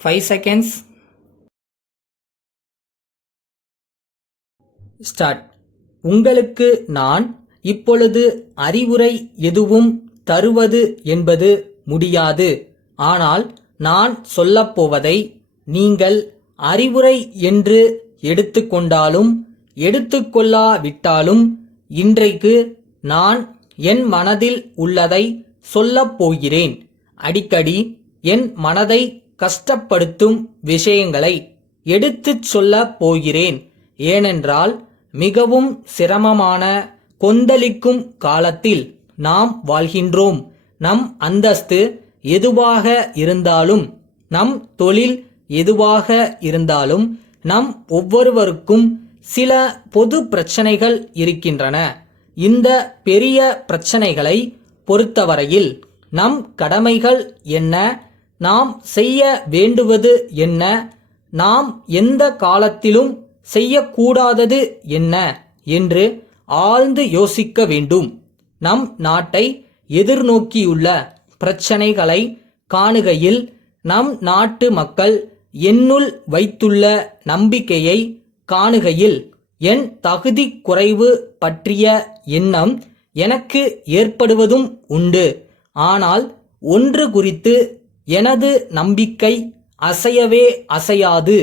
5 seconds. Start. உங்களுக்கு நான் இப்பொழுது அறிவுரை எதுவும் தருவது என்பது முடியாது. ஆனால் நான் சொல்லப்போவதை நீங்கள் அறிவுரை என்று எடுத்துக்கொண்டாலும் எடுத்துக்கொள்ளாவிட்டாலும் இன்றைக்கு நான் என் மனதில் உள்ளதை சொல்லப் போகிறேன். அடிக்கடி என் மனதை கஷ்டப்படுத்தும் விஷயங்களை எடுத்துச் சொல்லப் போகிறேன். ஏனென்றால் மிகவும் சிரமமான கொந்தளிக்கும் காலத்தில் நாம் வாழ்கின்றோம். நம் அந்தஸ்து எதுவாக இருந்தாலும், நம் தொழில் எதுவாக இருந்தாலும், நம் ஒவ்வொருவருக்கும் சில பொது பிரச்சனைகள் இருக்கின்றன. இந்த பெரிய பிரச்சனைகளை பொறுத்தவரையில் நம் கடமைகள் என்ன, நாம் செய்ய வேண்டுவது என்ன, நாம் எந்த காலத்திலும் செய்யக்கூடாதது என்ன என்று ஆழ்ந்து யோசிக்க வேண்டும். நம் நாட்டை எதிர்நோக்கியுள்ள பிரச்சனைகளை காணுகையில் நம் நாட்டு மக்கள் என்னுள் வைத்துள்ள நம்பிக்கையை காணுகையில் என் தகுதி குறைவு பற்றிய எண்ணம் எனக்கு ஏற்படுவதும் உண்டு. ஆனால் ஒன்று குறித்து எனது நம்பிக்கை அசையவே அசையாது.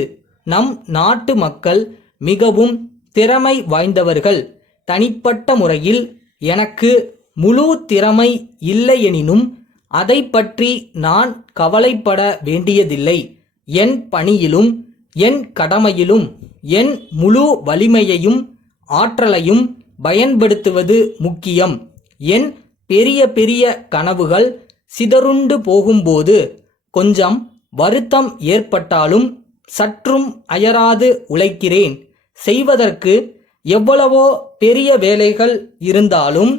நம் நாட்டு மக்கள் மிகவும் திறமை வாய்ந்தவர்கள். தனிப்பட்ட முறையில் எனக்கு முழு திறமை இல்லையெனினும் அதை பற்றி நான் கவலைப்பட வேண்டியதில்லை. என் பணியிலும் என் கடமையிலும் என் முழு வலிமையையும் ஆற்றலையும் பயன்படுத்துவது முக்கியம். என் பெரிய பெரிய கனவுகள் சிதறுண்டு போகும்போது கொஞ்சம் வருத்தம் ஏற்பட்டாலும் சற்றும் அயராது உழைக்கிறேன். செய்வதற்கு எவ்வளவோ பெரிய வேலைகள் இருந்தாலும்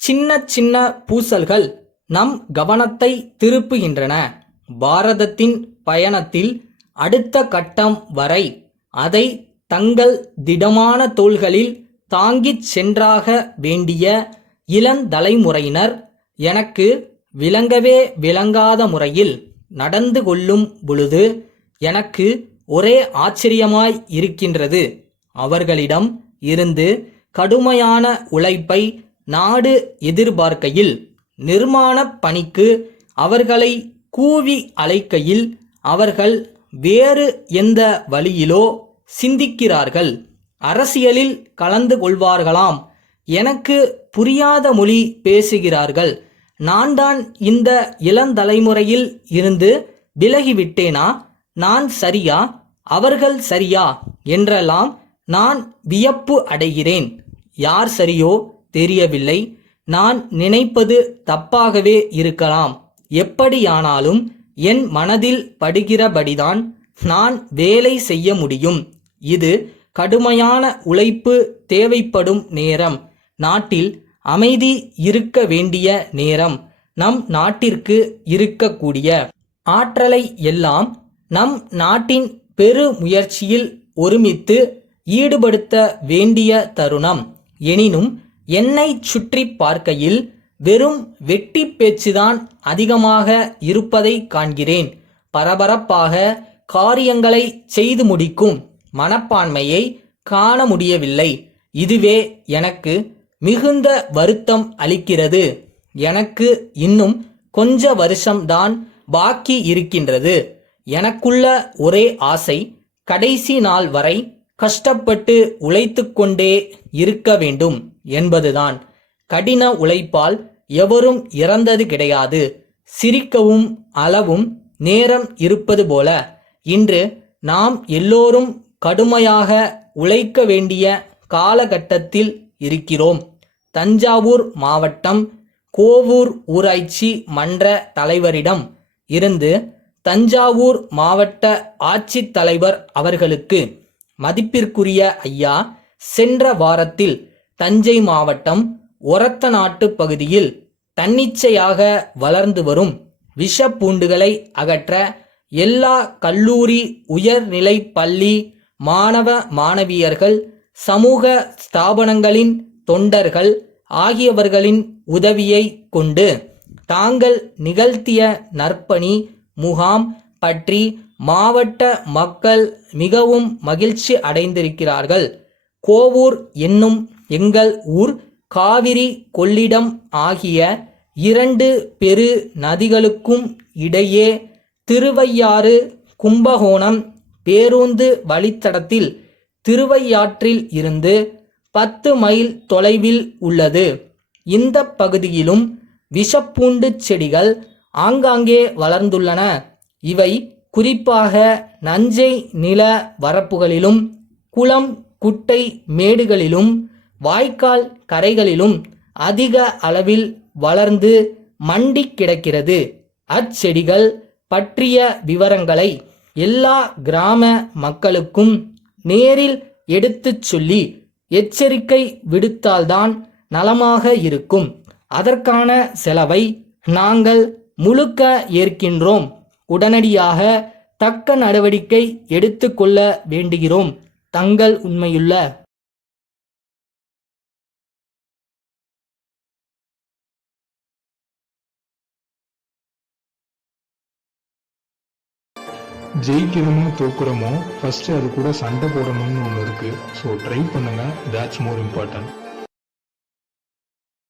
சின்ன சின்ன பூசல்கள் நம் கவனத்தை திருப்புகின்றன. பாரதத்தின் பயணத்தில் அடுத்த கட்டம் வரை அதை தங்கள் திடமான தோள்களில் தாங்கிச் சென்றாக வேண்டிய இளந்தலைமுறையினர் எனக்கு விளங்கவே விளங்காத முறையில் நடந்து கொள்ளும் பொழுது எனக்கு ஒரே ஆச்சரியமாய் இருக்கின்றது. அவர்களிடம் இருந்து கடுமையான உழைப்பை நாடு எதிர்பார்க்கையில், நிர்மாண பணிக்கு அவர்களை கூவி அழைக்கையில் அவர்கள் வேறு எந்த வழியிலோ சிந்திக்கிறார்கள். அரசியலில் கலந்து கொள்வார்களாம். எனக்கு புரியாத மொழி பேசுகிறார்கள். நான் தான் இந்த இளந்தலைமுறையில் இருந்து விலகிவிட்டேனா? நான் சரியா, அவர்கள் சரியா என்றெல்லாம் நான் வியப்பு அடைகிறேன். யார் சரியோ தெரியவில்லை. நான் நினைப்பது தப்பாகவே இருக்கலாம். எப்படியானாலும் என் மனதில் படுகிறபடிதான் நான் வேலை செய்ய முடியும். இது கடுமையான உழைப்பு தேவைப்படும் நேரம். நாட்டில் அமைதி இருக்க வேண்டிய நேரம். நம் நாட்டிற்கு இருக்கக்கூடிய ஆற்றலை எல்லாம் நம் நாட்டின் பெரு முயற்சியில் ஒருமித்து ஈடுபடுத்த வேண்டிய தருணம். எனினும் என்னை சுற்றி பார்க்கையில் வெறும் வெட்டி பேச்சுதான் அதிகமாக இருப்பதை காண்கிறேன். பரபரப்பாக காரியங்களை செய்து முடிக்கும் மனப்பான்மையை காண முடியவில்லை. இதுவே எனக்கு மிகுந்த வருத்தம் அளிக்கிறது. எனக்கு இன்னும் கொஞ்ச வருஷம்தான் பாக்கி இருக்கின்றது. எனக்குள்ள ஒரே ஆசை, கடைசி நாள் வரை கஷ்டப்பட்டு உழைத்து கொண்டே இருக்க வேண்டும் என்பதுதான். கடின உழைப்பால் எவரும் இறந்தது கிடையாது. சிரிக்கவும் அளவும் நேரம் இருப்பது போல இன்று நாம் எல்லோரும் கடுமையாக உழைக்க வேண்டிய காலகட்டத்தில் இருக்கிறோம். தஞ்சாவூர் மாவட்டம் கோவூர் ஊராட்சி மன்ற தலைவரிடம் இருந்து தஞ்சாவூர் மாவட்ட ஆட்சித்தலைவர் அவர்களுக்கு, மதிப்பிற்குரிய ஐயா, சென்ற வாரத்தில் தஞ்சை மாவட்டம் ஒரத்தநாட்டு பகுதியில் தன்னிச்சையாக வளர்ந்து வரும் விஷப்பூண்டுகளை அகற்ற எல்லா கல்லூரி, உயர்நிலை பள்ளி மாணவ மாணவியர்கள், சமூக ஸ்தாபனங்களின் தொண்டர்கள் ஆகியவர்களின் உதவியை கொண்டு தாங்கள் நிகழ்த்திய நற்பணி முகாம் பற்றி மாவட்ட மக்கள் மிகவும் மகிழ்ச்சி அடைந்திருக்கிறார்கள். கோவூர் என்னும் எங்கள் ஊர் காவிரி கொள்ளிடம் ஆகிய 2 பெரு நதிகளுக்கும் இடையே திருவையாறு கும்பகோணம் பேருந்து வழித்தடத்தில் திருவையாற்றில் இருந்து 10 மைல் தொலைவில் உள்ளது. இந்த பகுதியிலும் விஷப்பூண்டு செடிகள் ஆங்காங்கே வளர்ந்துள்ளன. இவை குறிப்பாக நஞ்சை நில வரப்புகளிலும் குளம் குட்டை மேடுகளிலும் வாய்க்கால் கரைகளிலும் அதிக அளவில் வளர்ந்து மண்டி கிடக்கிறது. அச்செடிகள் பற்றிய விவரங்களை எல்லா கிராம மக்களுக்கும் நேரில் எடுத்துச் சொல்லி எச்சரிக்கை விடுத்தால்தான் நலமாக இருக்கும். அதற்கான செலவை நாங்கள் முழுக்க ஏற்கின்றோம். உடனடியாக தக்க நடவடிக்கை எடுத்துக்கொள்ள வேண்டுகிறோம். தங்கள் உண்மையுள்ள ஜெயிக்கிறோமோ தோக்குறோமோ ஃபர்ஸ்ட் அது கூட சண்டை போடணும்னு ஒன்று இருக்கு. ஸோ ட்ரை பண்ணுங்க, தட்ஸ் மோர் இம்பார்ட்டன்ட்.